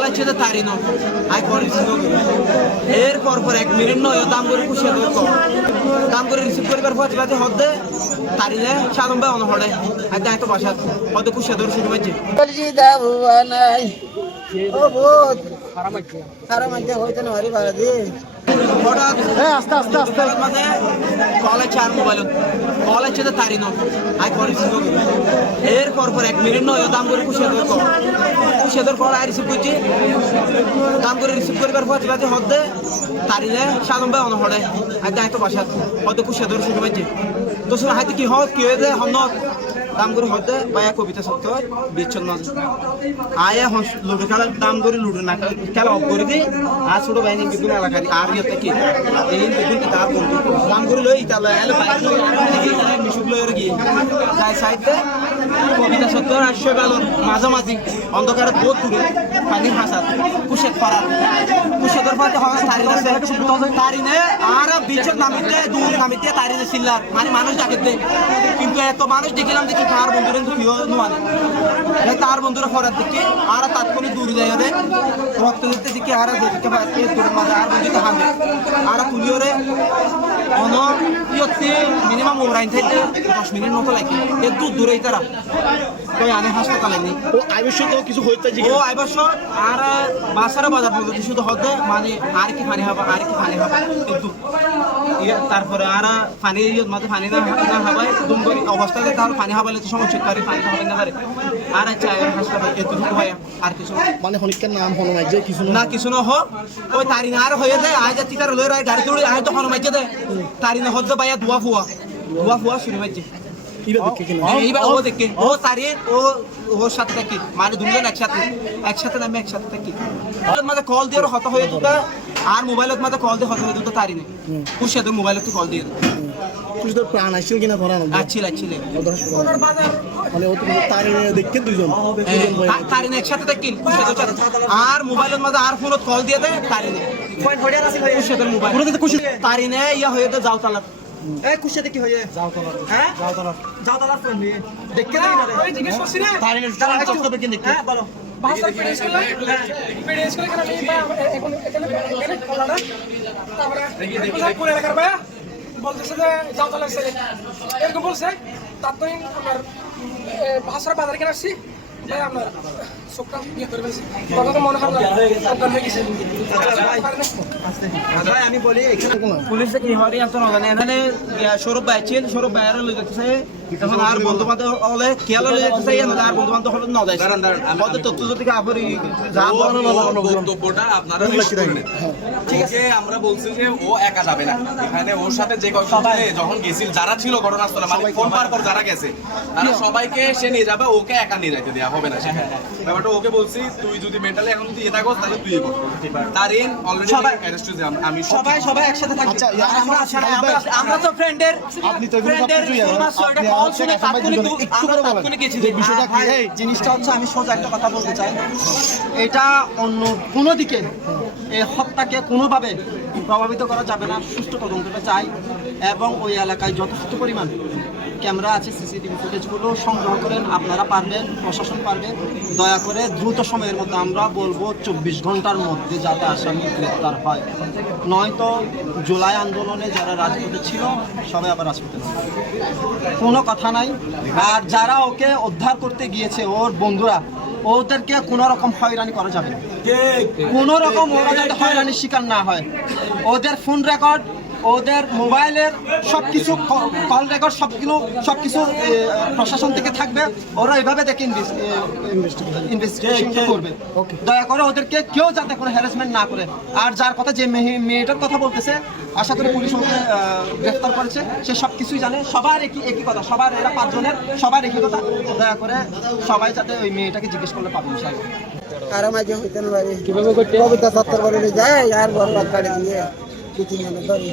College ছেড়ে তারি ন আই করেছি এর পর 1 মিনিট নয় দাম করে খুশি দাম করে রিসিভ করিবার পর বাজে হদে তারিলে সাদম ভাই অনহড়ে আই দাই তো বাসা হদে খুশি ধরে শুরু হয়েছে বলছি দাবু নাই ও বহুত খারাপ আছে হইতো না ভারি ভাড়া দিয়ে হঠাৎ আস্তে আস্তে আস্তে মানে কলেজ আর মোবাইল কলেজ ছেড়ে তারি ন আই করেছি এর পর 1 মিনিট নয় দাম করে খুশি ধরে পর আই রিসিভ করছি দাম করে রিসিভ করিবার পর বাজে হদে তারিলে সাদম ভাই অনহড়ে আই দাই তো বাসা হদে খুশি ধরে শুরু হয়েছে তো শুনে হাতে কি হয় কি হয়েছে হনত দাম করে হতে বায়া কবিতা সত্য বিচ্ছন্ন আয়া লুডো খেলা দাম করে লুডো না খেলা অফ করে দিই আর ছোট বাহিনী বিপুল এলাকার আর ইয়ে কি এই বিপুল তার বন্ধু দাম করে লই তাহলে এলে মিশুক লয়ের গিয়ে যাই সাইডে কবিতা সত্য আসবে গেল মাঝামাঝি অন্ধকারে বহুত দূরে পানির হাসাত কুশেত পাড়া কুশেতের পাতে হয় তারি আছে তারি নে আর বিচের নামিতে দূর নামিতে তারি নে সিল্লার মানে মানুষ ডাকে কিন্তু এত মানুষ দেখিলাম দেখি তার বন্ধুরা তো প্রিয় নয় তার বন্ধুরা ফরার দেখি আর তাৎক্ষণিক দূরে যায় রে রক্ত দিতে দেখি আর দেখতে পাচ্ছি দূরের মাঝে আর বন্ধু হাঁটে আর তুলিও রে অন ইয়তে মিনিমাম ওরাইন থেকে 10 মিনিট মতো লাগে এর দূরেই তারা কই আনে হাসপাতালে নেই ও আইবশ্য তো কিছু হইতে ও আইবশ্য আর বাসারে বাজার পর্যন্ত শুধু হতে মানে আর কি পানি হবে আর কি পানি হবে কিন্তু তারপরে আর পানি মাঝে পানি না হবে দুম করে অবস্থাতে তাহলে পানি হবে তো সমস্যা করে পানি হবে না পারে আর চাই হাসপাতাল এতটুকু হয় আর কিছু মানে হনিকের নাম হলো না যে কিছু না কিছু না হোক ওই তারি না আর হয়ে যায় আজ তিতার লই রায় গাড়ি দৌড়ে আয় তখন মাইছে দে তারি না হতে বাইয়া ধোয়া ফুয়া শুরু হয়েছে এইবার ও দেখে ও তারি ও ওর সাথে থাকি মানে দুজন একসাথে নামে একসাথে থাকি মাঝে কল দিয়ে হত হয়ে দুটা আর মোবাইলত মাঝে কল দিয়ে হত হয়ে দুটো তারি নেই কুশিয়াদের মোবাইলত কল দিয়ে তুই তো প্রাণ আসছিল কিনা ধরা না আচ্ছিল মানে ও তো তার দেখতে দুজন তারি নেই একসাথে থাকি কুশিয়াদের আর মোবাইলের মাঝে আর ফোনত কল দিয়ে দেয় তারি নেই কুশিয়াদের মোবাইল তারি নেই ইয়া হয়ে যাও তালা এই কুশিয়াতে কি হয়ে হ্যাঁ যাও তালা ফোন দিয়ে দেখতে দেই না রে জিজ্ঞেস করছি না তারি নেই চোখ হবে কি দেখতে হ্যাঁ বলো ভাষার পিডিএস করলে কেন আমি এখন এখানে খোলা না তারপরে কোন এলাকার ভাইয়া বলতেছে যে যাও তাহলে এরকম বলছে তারপরে আমার ভাষার বাজার কেন আসছি ভাই আপনার চোখটা ইয়ে করে ফেলছি কথা তো মনে হয় অজ্ঞান হয়ে গেছে ভাই আমি বলি এখানে পুলিশে কি হরি আছে না জানি এখানে সৌরভ ভাই ছিল সৌরভ ভাইয়ের লই যাচ্ছে এখন আর বন্ধু বান্ধব হলে খেয়াল লই যাচ্ছে না আর বন্ধু বান্ধব হলে না যায় আমাদের তথ্য যদি আপনি যা বক্তব্যটা আপনারা ঠিক আছে আমরা বলছি যে ও একা যাবে না এখানে ওর সাথে যে যখন গেছিল যারা ছিল ঘটনাস্থলে মানে ফোন পার পর যারা গেছে তারা সবাইকে সে নিয়ে যাবে ওকে একা নিয়ে যাইতে দেওয়া হবে না ব্যাপারটা ওকে বলছি তুই যদি মেন্টালি এখন তুই এটা করছ তাহলে তুই কর তার ইন অলরেডি অ্যারেস্ট হয়েছে আমি সবাই একসাথে থাকি আচ্ছা আমরা তো ফ্রেন্ডের আপনি তো এগুলো সবকিছু একটু করে বলেন যে বিষয়টা কি এই জিনিসটা হচ্ছে আমি সোজা একটা কথা বলতে চাই এটা অন্য কোনো দিকে এই হত্যাকে কোনোভাবে প্রভাবিত করা যাবে না সুষ্ঠু তদন্তটা চাই এবং ওই এলাকায় যথেষ্ট পরিমাণ ক্যামেরা আছে সিসিটিভি ফুটেজগুলো সংগ্রহ করেন আপনারা পারবেন প্রশাসন পারবেন দয়া করে দ্রুত সময়ের মধ্যে আমরা বলবো 24 ঘন্টার মধ্যে যাতে আসামি গ্রেপ্তার হয় নয়তো জুলাই আন্দোলনে যারা রাজপথে ছিল সবাই আবার রাজপথে কোনো কথা নাই আর যারা ওকে উদ্ধার করতে গিয়েছে ওর বন্ধুরা ওদেরকে কোনো রকম হয়রানি করা যাবে না কোনো রকম ওরা যাতে হয়রানির শিকার না হয় ওদের ফোন রেকর্ড ওদের মোবাইলের সবকিছু কল রেকর্ড সবকিছু প্রশাসন থেকে থাকবে ওরা এভাবে দেখে ইনভেস্টিগেশন করবে দয়া করে ওদেরকে কেউ যাতে কোনো হ্যারাসমেন্ট না করে আর যার কথা যে মেয়েটার কথা বলতেছে আশা করি পুলিশ ওকে গ্রেফতার করেছে সে সব কিছুই জানে সবার একই কথা সবার এরা 5 জনের সবার একই কথা দয়া করে সবাই যাতে ওই মেয়েটাকে জিজ্ঞেস করলে পাবেন আর মাঝে হইতে না পারি কিভাবে করতে কবিতা 70 বলে যায় আর বড় বাদ কাটে দিয়ে কিছু না ধরে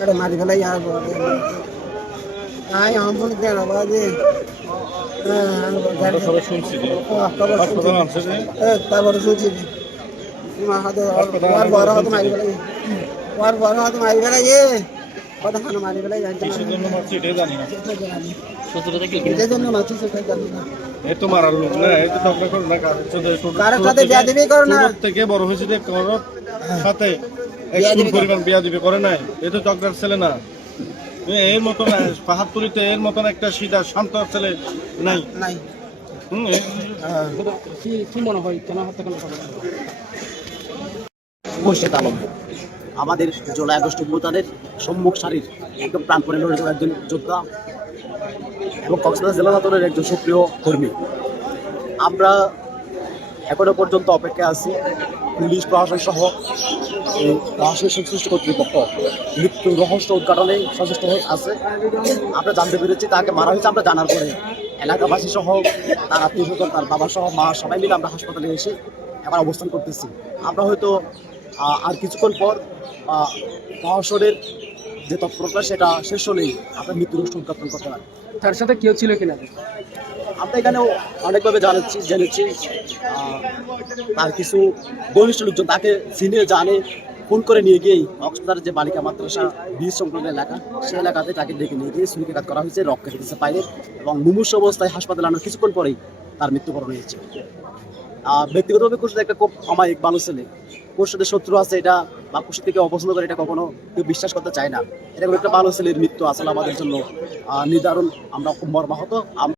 আরে মারি ফেলাই আর বড় আই আম বলে দেন বাজে হ্যাঁ সবাই শুনছি হাসপাতাল আছে তারপরে শুনছি মা হাতে আর বড় হাতে মারি ফেলাই আর বড় হাতে মারি ফেলাই কত খানা মারি ফেলাই জানি না কিসের জন্য মারছি এটা জানি না সত্যটা কি কিসের জন্য মারছি সেটা জানি না এই তো মারার লোক না, এই তো ঝগড়া করো না কারোর সাথে বেয়াদবি করো না। ছোট থেকে বড় হয়েছে যে কারোর সাথে বেয়াদবি পরিমাণ বিয়াদবি করে নাই, এই তো ঝগড়ার ছেলে না। এর মতন পাহাড় তুলিতে এর মতন একটা সিধা শান্ত ছেলে নাই। নাই। কি মনে হয় কেন হত্যাকাণ্ড ঘটে? মোর্শেদ আলম আমাদের জুলাই আগস্ট অভ্যুত্থানের সম্মুখ সারির একদম প্রাণপণে লড়ে যাওয়া একজন যোদ্ধা এবং কক্সবাজার জেলা দলের একজন সক্রিয় কর্মী। আমরা এখনো পর্যন্ত অপেক্ষায় আছি পুলিশ প্রশাসন সহ রাষ্ট্রীয় সংশ্লিষ্ট কর্তৃপক্ষ মৃত্যুর রহস্য উদ্ঘাটনে সচেষ্ট হয়ে আছে। আমরা জানতে পেরেছি তাকে মারা হয়েছে আমরা জানার পরে এলাকাবাসী সহ তার আত্মীয় স্বজন, তার বাবা সহ মা সবাই মিলে আমরা হাসপাতালে এসে এখন অবস্থান করতেছি। আমরা হয়তো আর কিছুক্ষণ পর প্রশাসনের যে তৎপরতা সেটা শেষ হলেই আমরা মৃত্যুর উদ্ঘাটন করতে পারি। তার সাথে কেউ ছিল কিনা? আমরা এখানেও অনেকভাবে জেনেছি তার কিছু ঘনিষ্ঠ লোকজন তাকে চিনে জানে, ফোন করে নিয়ে গিয়েই কক্সবাজারের যে বালিকা মাদ্রাসা বীজ সংলগ্ন এলাকা, সেই এলাকাতে তাকে ডেকে নিয়ে গিয়ে ছুরিকাঘাত করা হয়েছে, রক্ত কেটেছে পায়ে এবং মুমূর্ষু অবস্থায় হাসপাতালে আনার কিছুক্ষণ পরেই তার মৃত্যুবরণ হয়েছে। ব্যক্তিগতভাবে খুশিতে একটা খুব অমায়িক ভালো ছেলে, কোর সাথে শত্রু আছে এটা বা খুশি থেকে অপছন্দ করে এটা কখনো কেউ বিশ্বাস করতে চায় না। এরকম একটা ভালো ছেলের মৃত্যু আসলে আমাদের জন্য নির্ধারণ, আমরা খুব মর্মাহত।